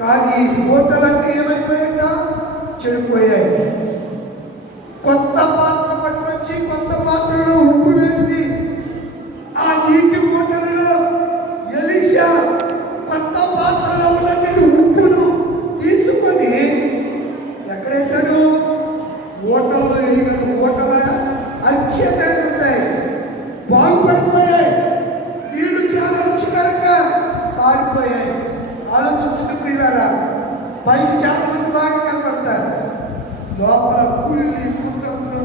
కానీ హోటలన్నీ ఏమైపోయాయట? చెడిపోయాయి. కొత్త పాత్ర పట్టుకొచ్చి కొత్త పాత్రలో ఉప్పు వేసి ఆ నీటి హోటల్లో ఎలీషా కొత్త పాత్రలో ఉన్నటువంటి ఉప్పును తీసుకొని ఎక్కడేశాడు? హోటల్లో వేయగల హోటల అత్యతలు ఉంటాయి, బాగుపడిపోయాయి, నీళ్లు చాలా రుచికరంగా మారిపోయాయి. ఆలోచించిన ప్రియులారా, పైకి చాలా మంది బాగా కనపడతారు, లోపల కుళ్ళి కుటుంబంలో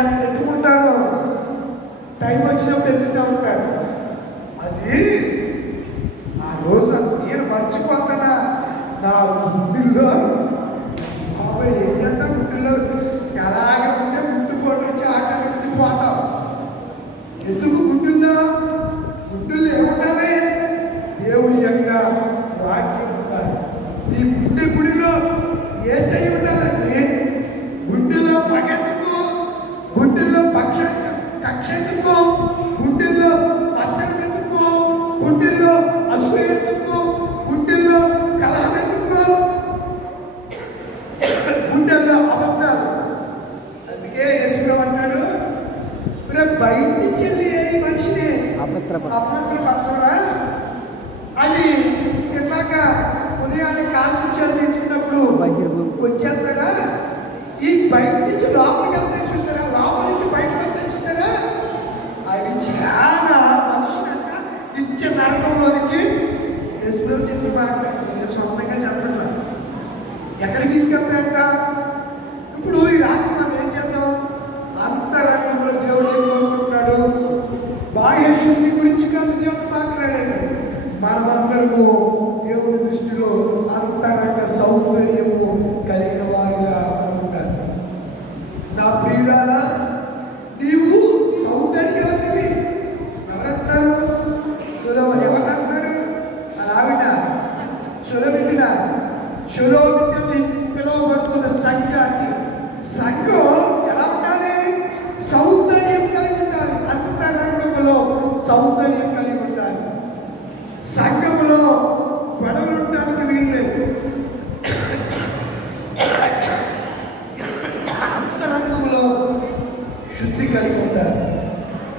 ఎంత ఎత్తుకుంటారో టైం వచ్చినప్పుడు ఎత్తుతూ ఉంటారు. అది ఆ రోజు నేను మర్చిపోతానా నా గుండెల్లో బాబాయ్ ఏంటంటే గుండెల్లో ఎలాగ ఉంటే గుండు పోటీ వచ్చి ఆకలి నుంచి పోతాం. ఎందుకు గుండెల్లో ఏముండాలి? దేవుని యొక్క వాక్యం ఉండాలి. ఈ గుండె గుడిలో యేసయ్య ఉండాలంటే గుండెలో పగెందుకు, గుండెల్లో కక్షెందుకు, గుండెల్లో పచ్చడం ఎందుకు, గుండెల్లో అసూయ ఎందుకు, గుండెల్లో కలహం ఎందుకు, గుండెల్లో అబద్ధాలు. అందుకే యేసుప్రభువు అంటాడు, బయట నుంచి వెళ్ళి ఏ మనిషిని అపవిత్రపరచరా అని తిన్నాక ఉదయాన్నే కాల్పుచ్చాలు తెచ్చుకున్నప్పుడు వచ్చేస్తారా? ఈ బయట నుంచి లోపలికి వెళ్తే చూసారా, లోపల నుంచి బయటకు వెళ్తే చూసారా, అవి చాలా మనుషులంట నిత్య నరకంలోనికి యేసుప్రభువు చెప్పి మాట్లాడు. నేను సొంతంగా చెప్పట్లా. ఎక్కడికి తీసుకెళ్తాయంట? ఇప్పుడు ఈ రాత్రి మనం ఏం చేద్దాం? అంతరంగంలో దేవుడు ఏం కోరుకుంటున్నాడు? బాహ్య శుద్ధి గురించి కాదు దేవుడు మాట్లాడేది. మనమందరము దేవుడి దృష్టిలో అంతరంగ సౌందర్యము కలిగిన వారుగా అనుకుంటారు. నా ప్రియురాలా, నీవు సౌందర్యవతివి. ఎవరంటున్నారు? సులోమని ఎవరంటున్నాడు? అలా ఆవిడ సులోమితిన సులోమితిని పిలువబడుతున్న సంఘాన్ని, సంఘం ఎలా ఉండాలి? సౌందర్యం కలిగి ఉండాలి. అంతరంగములో సౌందర్యం కలిగి ఉండాలి. సంఘములో గొడవలు ఉండడానికి వీల్లేదు. అంతరంగంలో శుద్ధి కలిగి ఉండాలి.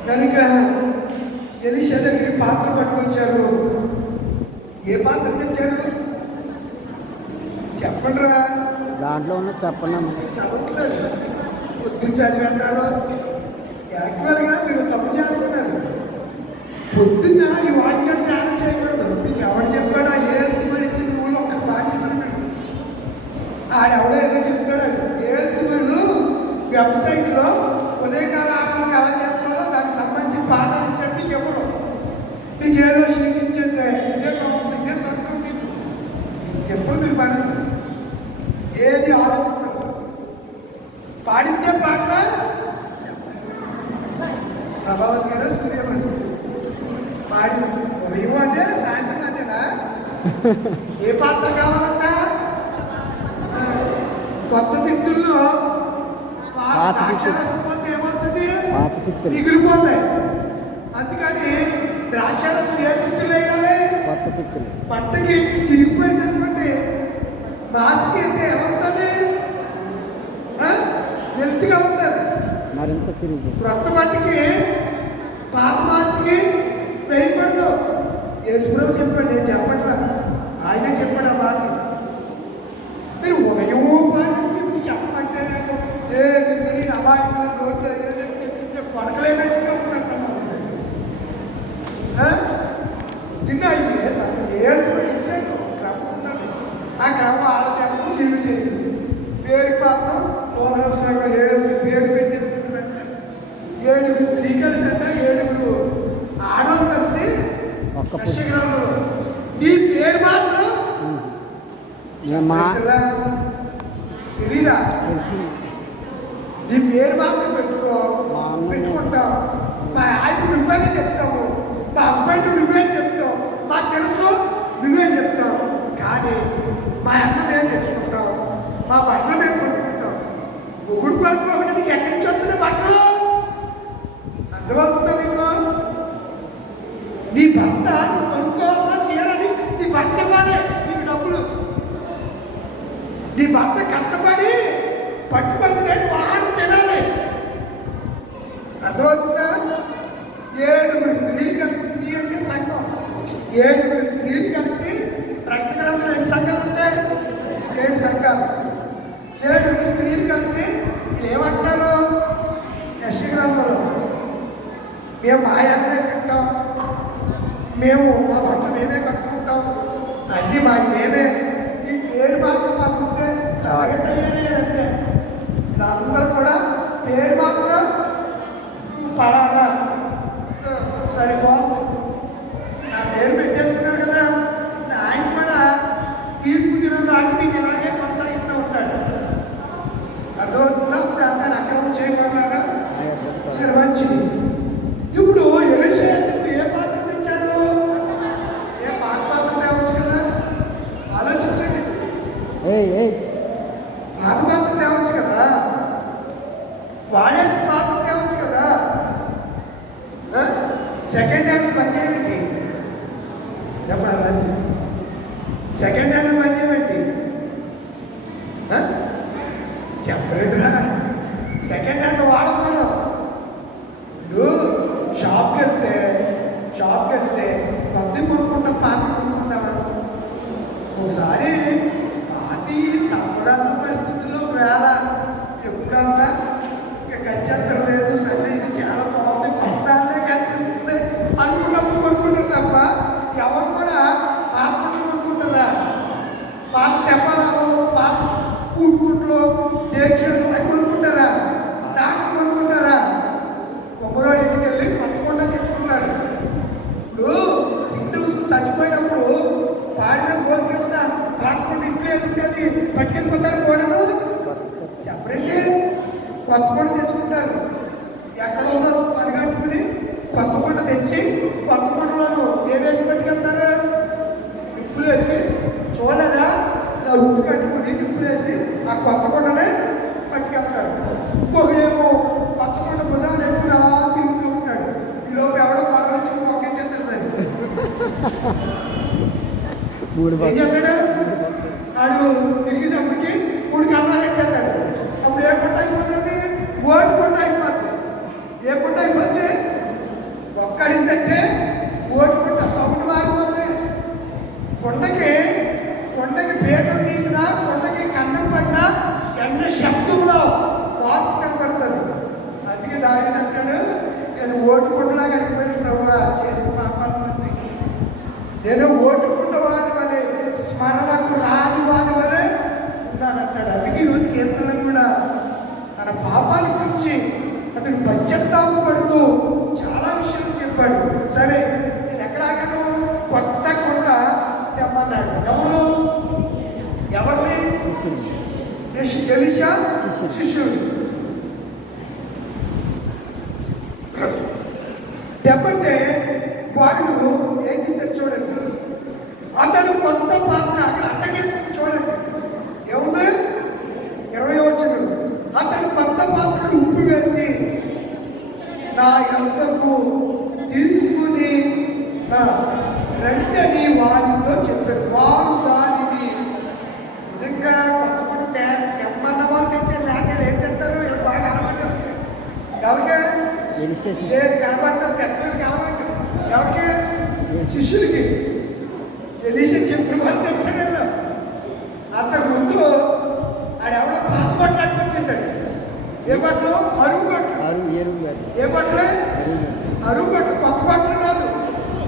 కనుక ఎలీషా దగ్గరికి పాత్ర పట్టుకొచ్చారు. ఏ పాత్ర తెచ్చారు? చెప్పండిరా. దాంట్లో ఉన్న చెప్పండి. చదవట్లేదు, పొద్దున్న చదివేస్తారు. యాక్చువల్గా మీరు తప్పు చేస్తున్నారు. పొద్దున్న ఈ వాక్యాలు చాలా చేయకూడదు. మీకు ఎవడు చెప్పాడా? ఏఎల్సీ వాళ్ళు ఇచ్చిన ఊళ్ళు ఒక్కరు పాటించిన మీకు ఆడెవడో ఏదో చెప్తాడు. ఏఎల్సీ వాళ్ళు వెబ్సైట్లో ఉదయకాల ఆహారం ఎలా చేసుకోవాలో దానికి సంబంధించి పాఠాలు ఇచ్చారు. మీకు ఎవరు మీకు ఏదో క్షీణించేదే ఇదే కావచ్చు, ఇదే సర్కం. మీకు ఎప్పుడు మీరు పాడండి, ఏది ఆలోచించరు. పాడితే పాట ప్రభావతి గారు సూర్యమది పాడి ఉదయం అదే, సాయంత్రం అదేనా? ఏ పాత్ర కావాలంట? కొత్త తిత్తుల్లో ద్రాక్షరసం పోతే ఏమవుతుంది? మిగిలిపోతాయి. అందుకని ద్రాక్షరసం ఏ తిత్తులు వేయాలి? పట్టకి చిరిగిపోయింది అనుకోండి, మాసికి అయితే ఏమవుతుంది? హెల్త్గా ఉంటుంది. క్రొత్త బట్టకి పాత మాసికి వేయకూడదు. యేసుప్రభువు చెప్పాడు, నేను చెప్పట్లా, ఆయనే చెప్పాడు ఆ మాట. మీరు ఉదయం పాడేసి మీరు చెప్పమంటే మీకు తెలియని అమాయకులు నోట్లో పడకలేనట్టుగా ఉన్నట్టున్నారు. తిన్నా ఏడ్చుకొని ఇచ్చాను, క్రమం ఉన్నది. ఆ క్రమం ఆలోచన మీరు చేయదు. పేరు మాత్రం లోకం శాఖ ఏఎల్సి పేరు పెట్టేసుకుంటున్నారంటే 7 స్త్రీ కలిసి అంటే 7 ఆడవాళ్ళు కలిసి దశగ్రామంలో నీ పేరు మాత్రం తెలీదా? నీ పేరు మాత్రం పెట్టుకుంటావు. మా ఆయన నువ్వే చెప్తావు, మా హస్బెండ్ నువ్వే చెప్తావు, మా కొనుక్కోకుండా నీకు ఎక్కడి నుంచి వస్తున్న బట్టలు అర్థమవుతుందా మీకు? నీ భర్త నువ్వు కొనుక్కోవాలా చీరని నీ భర్త ఇవ్వాలి నీకు డబ్బులు. నీ భర్త కష్టపడి పట్టుకొస్తే నువ్వు ఆహారం తినాలి. అర్థమవుతుందా? 7 స్త్రీలు కలిసి, స్త్రీ అంటే సంఘం, 7 స్త్రీలు కలిసి ప్రకటన గ్రంథంలో ఎన్ని సంఘాలు ఉంటాయి? 7 సంఘాలు. 7 స్త్రీలు కలిసి ఏమంటారు యెషయా గ్రంథంలో? మేము మా ఎక్కడే తింటాం, మేము మా బట్టలు మేమే కట్టుకుంటాం, అన్నీ మేమే, ఈ పేరు మాత్రం మాకుంటే అలాగే తయారయ్యారంతే. అందరూ కూడా పేరు మాత్రం పలానా సరిపోతుంది, నా పేరు పెట్టేసుకున్నారు కదా, ఆయన కూడా తీర్పు దినం దాటి నీకు ఇలాగే కొనసాగిస్తూ ఉంటాడు. అదవుతుందా? ఇప్పుడు అన్నాడు అక్రమం చేయగలరా? సరే మంచిది. ఇప్పుడు ఎలీషా ఎందుకు ఏ పాత్ర తెచ్చారు? ఏ పాత్ర తేవచ్చు కదా, ఆలోచించండి. పాత్ర తేవచ్చు కదా, వాడేసిన పాత్ర తేవచ్చు కదా. సెకండ్ హ్యాండ్ పని చేయబెట్టి చెప్పాలి, సెకండ్ హ్యాండ్ పని చేయబెట్టి చెప్పలేదురా. సెకండ్ హ్యాండ్ వాడతాను. ఇప్పుడు షాప్కి వెళ్తే కొత్త కొనుక్కుంటాం, పాత కొనుక్కుంటాను. ఒకసారి పాతి తప్పదన్న పరిస్థితుల్లో వేళ ఎప్పుడన్నా ఇక ఖచ్చితంగా లేదు, సరే ఇది చాలా బాగుంది, కొత్తానే కనిపిస్తుంది అనుకున్నప్పుడు కొనుక్కుంటారు తప్ప ఎవరు కూడా పాత బట్టలు కొనుక్కుంటారా? పాత తెప్పాలు, పాత కూటుకుంట్లు, డేక్షలు అవి కొనుక్కుంటారా? దాన్ని కొనుక్కుంటారా? కొమ్మరోడి ఇంటికి వెళ్ళి కొత్త కొండ తెచ్చుకున్నాడు. ఇప్పుడు ఇంటి చచ్చిపోయినప్పుడు వాడి మీద కోసుకెళ్తా పాతకుండా ఇంట్లో ఎందుకది పట్టుకెళ్ళిపోతారు కూడాను చెప్పండి. కొత్త కొండ తెచ్చుకుంటారు. ఎక్కడ ఉందో పరిగెట్టుకుని కొత్త కొండ తెచ్చి కొత్త కొండలను ఏవేసి పట్టుకెళ్తారు? నిప్పులేసి, చూడలేదా, ఇలా ఉప్పు కట్టుకుని నిప్పులేసి ఆ కొత్త కొండనే పట్టుకెళ్తారు. ఇంకొకడేమో కొత్త కొండ భుజాలు ఎప్పుడు అలా తిరుగుతూ ఉంటాడు. ఈలోపు ఎవడో పడవలిచ్చి మొక్కెత్తాడు. ఏం చేస్తాడు? ఆడు తిరిగేటప్పటికి 3 కన్నాలు ఎట్టేస్తాడు. అప్పుడు ఏ కొండ అయిపోతుంది? ఓటు కొండ అయిపోతుంది. ఏ కొండ అయిపోతుంది? ఒక్కడిందంటే ఓటు కొండ సౌండ్ మారిపోతుంది. కొండకి పీటలు తీసినా, కొండకి కన్నం పడినా ఎండ శబ్దంలో వాక్ కనపడుతుంది. అందుకే దాని అంటాడు, నేను ఓటుకుండలాగా అయిపోయిన ప్రభువా చేసిన పాపాలను బట్టి. నేను ఓటుకుండ వాడి వలె, స్మరణకు రాని వాడి వలె ఉన్నానంటాడు. అందుకే ఈరోజు కీర్తనలో కూడా తన పాపాల గురించి అతడు పశ్చాత్తాప పడుతూ చాలా విషయాలు చెప్పాడు. సరే, నేను ఎక్కడ ఆగాను? కొత్త కొండ తెమ్మన్నాడు. ఎవరిని? ఎలీషా శిష్యుడు. తెమ్మంటే వాళ్ళు ఏం చేశారు చూడండి. అతడు కొత్త పాత్ర అక్కడ అడ్డగిస్తుంది చూడండి. ఏముంది? 20వ వచనం. అతడు కొత్త పాత్రను ఉప్పు వేసి నా యొద్దకు తీసుకుని రెండని వారితో చెప్పారు. వారు దానిని నిజంగా కొత్తపడి తెమ్మన్న వాళ్ళు తెచ్చారు, లేక ఏం తెస్తారు? బాగా అలవాటు ఎవరికే కనబడతారు, తెట్టలు కావాలి ఎవరికి? శిష్యులకి. ఎలీషా చెప్పిన వాళ్ళు తెచ్చాడు. అంతకు ముందు ఆడెవడో పాత కొట్లు అట్టుకొచ్చేసాడు. ఏ కొట్లు? అరుగు కొట్లు. ఏ కొట్లే? అరుగు కొట్లు. కొత్త కొట్లు కాదు,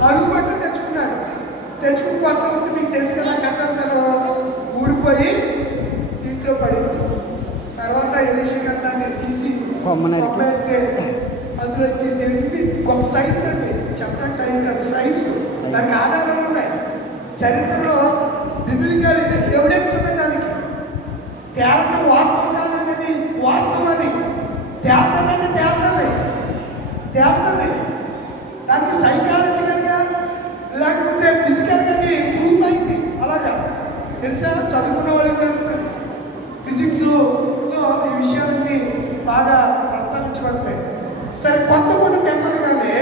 అరుగు కొట్లు తెచ్చుకున్నాడు. తెచ్చుకుని కొత్త ఉంటే మీకు తెలుసు కదా, కట్టంతలో ఊడిపోయి ఇంట్లో పడింది. తర్వాత ఎలీషా గంధాన్ని తీసి కొమ్మేస్తే అందులో వచ్చింది. ఇది గొప్ప సైన్స్ అండి, చెప్పడానికి టైం కాదు, సైన్స్. దానికి ఆధారాలు ఉన్నాయి. చరిత్రలో బిబ్లికల్ ఎవిడెన్స్ ఉన్నాయి. దానికి తేలట వాస్తవం కాదనేది వాస్తవం. అది తేలుతుందంటే తేలుతుంది. దానికి సైకాలజికల్గా లేకపోతే ఫిజికల్గా ప్రూఫ్ అయింది. అలాగా తెలుసా? చదువుకున్న వాళ్ళకి తెలుస్తుంది. ఫిజిక్స్లో ఈ విషయాలన్నీ బాగా ప్రస్తావించబడతాయి. సరే, కొత్త కొండ తెమ్మనగానే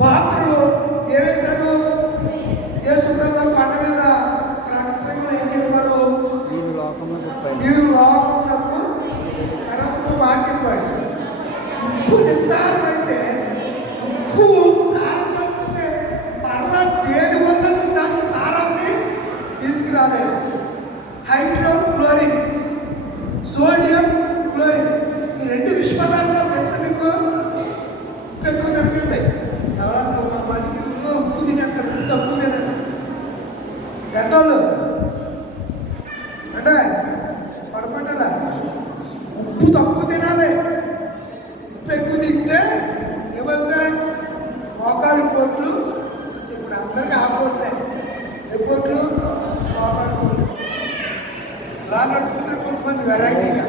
పాత్రలు ఏ వేశారు? యేసుప్రభు కొండ మీద ప్రసంగంలో ఏం చెప్పారు? మీరు లోకంలో గొప్ప మీరు లోకమునకు తర్వాత ఇంకో మాట చెప్పాడు. ఉప్పు నిస్సారం అయితే, ఉప్పు సారం కాకపోతే మరలా దేని వల్ల నువ్వు దాని సారాన్ని తీసుకురాలేదు. హైడ్రోక్లోరిన్, సోడియం క్లోరిన్, ఈ రెండు విష పదార్థాలు తెలుసా మీకు? ఎక్కువ తినకండి. ఎవరన్నా ఒక మందికి ఉప్పు తినేస్తారు, ఉప్పు తక్కువ తినండి. పెద్దోళ్ళు అంటే పడుకుంటారా? ఉప్పు తక్కువ తినాలి. ఉప్పు ఎక్కువ తింటే ఏమవుతాయి? మోకాలు కోట్లు. ఇప్పుడు అందరికీ ఆ కోట్లే. ఏ కోట్లు? మోకాలు కోట్లు. ఇలా నడుపుతున్నారు కొంతమంది వెరైటీగా.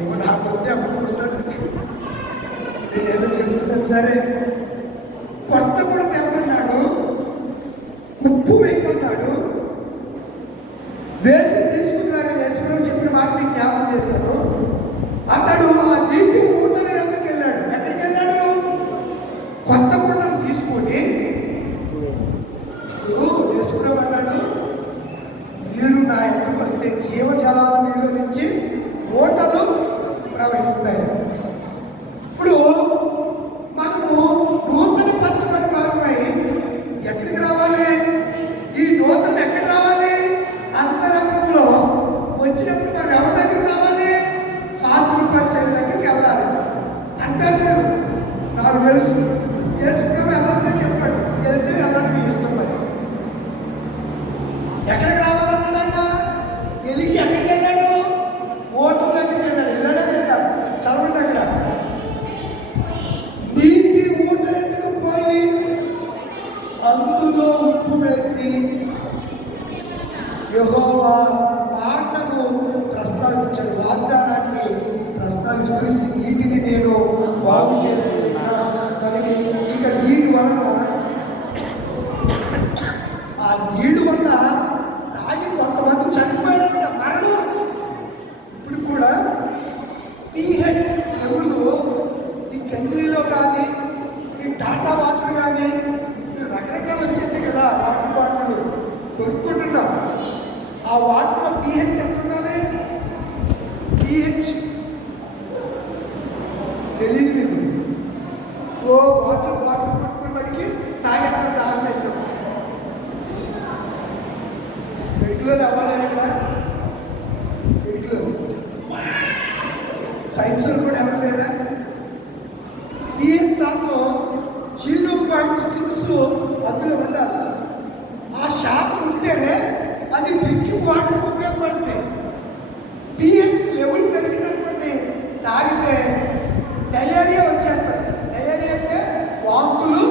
ఏమో నాకు వద్దే అమ్ముకుంటాను. నేనేదో చెప్తున్నాను. సరే, కొత్త కూడా తెమ్మన్నాడు, ఉప్పు వేయమన్నాడు. వేసి తీసుకున్నాక యేసుప్రభు చెప్పిన మాట మీకు జ్ఞాపకం చేశాను. అతడు ఆ నీటి ఊటల ఎందుకు వెళ్ళాడు? ఎక్కడికి వెళ్ళాడు? కొత్త కొండను తీసుకొని యేసుప్రభు అన్నాడు, మీరు నా ఎందుకు వస్తే జీవజలాల మీద నుంచి ఊటలు ప్రవహిస్తాయి. ఇప్పుడు మనము నూతన పరచబడిన వారిపై ఎక్కడికి రావాలి? ఈ నూతన ఎక్కడ రావాలి? అంతరంగంలో వచ్చినప్పుడు మనం ఎవరి దగ్గర రావాలి? శాస్త్రుల పరిశీలన దగ్గరికి వెళ్ళాలి. అంటారు మీరు, నాకు తెలుసు యేసుప్రభు వెళ్ళొద్దని చెప్పాడు. వెళ్తే వెళ్ళడం మీ ఇష్టం. మరి ఎక్కడికి రావాలన్నాడు ఆయన? ఎలిషా ఎక్కడికి వెళ్ళాడు? ఓటల దగ్గరికి వెళ్ళాడు. వెళ్ళాడా లేదా? చదవండి అక్కడ. నీటి ఊట ఎందుకు పోయి అందులో ఉప్పు వేసి యెహోవా మాటను ప్రస్తావించాడు. వాగ్దానాన్ని ప్రస్తావిస్తూ ఈ నీటిని నేను బాగు చేసి కానీ ఇక నీటి వలన, ఆ నీళ్ళు వల్ల తాగి కొంతమంది చనిపోయారంట. మరణం. ఇప్పుడు కూడా pH లెవెల్ ఈ గంగిలో కానీ, ఈ టాటా వాటర్ కానీ రకరకాలు వచ్చేసాయి కదా. వాటర్ బాటిల్ కొనుక్కుంటున్నాం. ఆ వాటర్లో pH ఎంత ఉండాలి? pH తెలియదు మీకు. వాటర్ పట్టుకుని బడికి తాగేస్తారు. దాహం వేసినప్పుడు రెగ్యులర్ అవ్వాలి. ఇక్కడ రెగ్యులర్ సైన్స్ కూడా ఎవరు లేదా? pH శాతం 0.6 అందులో ఉండాలి. ఆ శాతం ఉంటేనే అది డ్రింకింగ్ వాటర్ ఉపయోగపడుతుంది. pH లెవెల్ పెరిగిందనుకోండి, తాగితే డయేరియా వచ్చేస్తుంది. డయేరియా అంటే వాంతులు,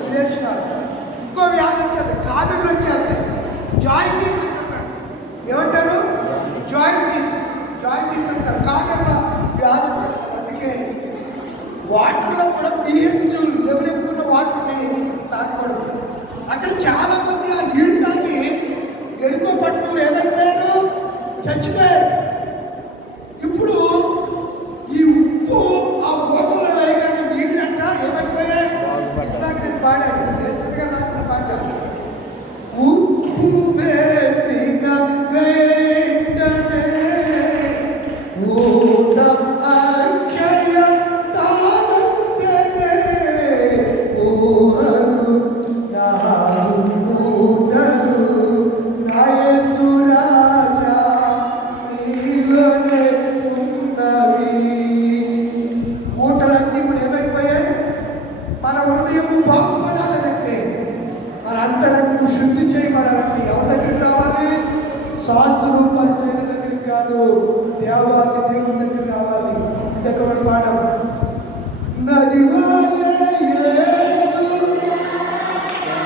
విరేచనాలు. ఇంకో వ్యాధి వచ్చేది, కామెర్లు వచ్చేస్తాయి. జాయింటీస్ అంటున్నారు. ఏమంటారు? జాయింటీస్ అంటారు. కామెర్ల వ్యాధి వచ్చేస్తారు. అందుకే వాటర్లో కూడా pH లెవెల్ ఎక్కువ వాటర్ని తాగకూడదు. అక్కడ చాలా మంది ఆ నీళ్లు తాగి ఎరుకో పట్టు ఏమైపోయారు? చచ్చిపోయారు. ఇప్పుడు ఈ ఉప్పు ఆ ఓటర్లో వేయగానే నీళ్ళు అంట ఏమైపోయాయి? ఇందాక నేను పాడాను, దేశంగా రాసిన పాట. ఉప్పు వేసిన వెంటనే ఊట అక్షయ తానందనే ఊహలు నాలుగు ఊటలు నా యేసు రాజా నీలోనే ఉన్నవి. ఊటలన్నీ కూడా ఏమైపోయాయి? మన హృదయం బాగుపడాలంటే, మన అంతరంగం శుద్ధి చేయబడాలంటే ఎవరి దగ్గరికి రావాలి? శాస్త్రులు పరిశీలన దగ్గరికి కాదు, దేవాది దేవుని దగ్గర రావాలి. ఇదొక పాఠం. నదివా